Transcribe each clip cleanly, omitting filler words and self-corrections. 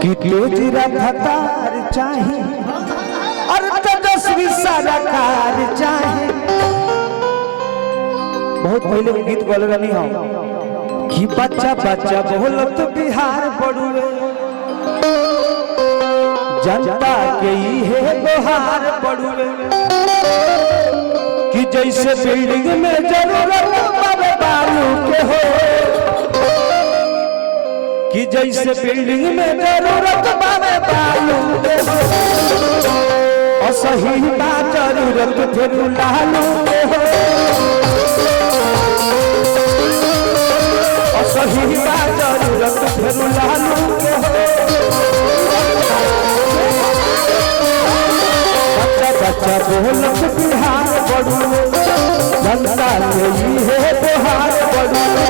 कि तेज रफ्तार चाहे और तेजस्वी सरकार चाहे। बहुत पहले गीत बोल रही हो कि बच्चा बच्चा बोलत बिहार पड़ुए, जनता के है गुहार पड़ुए कि जैसे बिल्डिंग में जरूरत पड़े बालू के हो, कि जैसे बिल्डिंग में जरूरत पड़े बालू के हो, और सही बात जरूरत फिर लालू के हो, और सही बात जरूरत फिर लालू के हो। बच्चा बोलत बिहार पड़ुए, जनता यही है बिहार पड़ुए।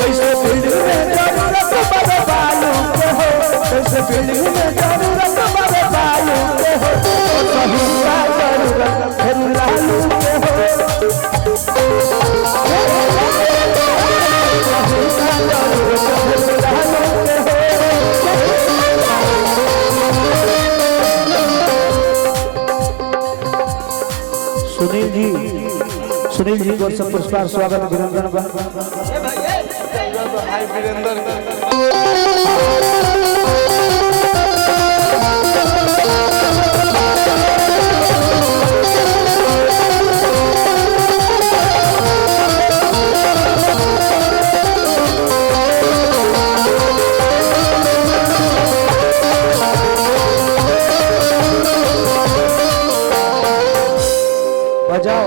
कैसे बिल्डिंग में जरूरत बड़े बालू के हो, कैसे बिल्डिंग में जरूरत बड़े बालू के हो, सही का जरूरत फिर लालू के हो। सुनील जी को सब पुरस्कार स्वागत अभिनंदन। बजाओ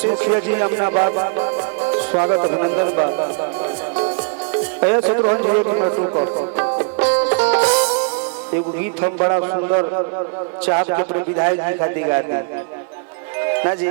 मुखिया जी अमनाबाद स्वागत अभिनंदन बा। शत्रुघ्न जी एक मिनट रुको, एगो गीत हम बड़ा सुंदर चाप के अपने विधायक जी खातिर गाती ना जी।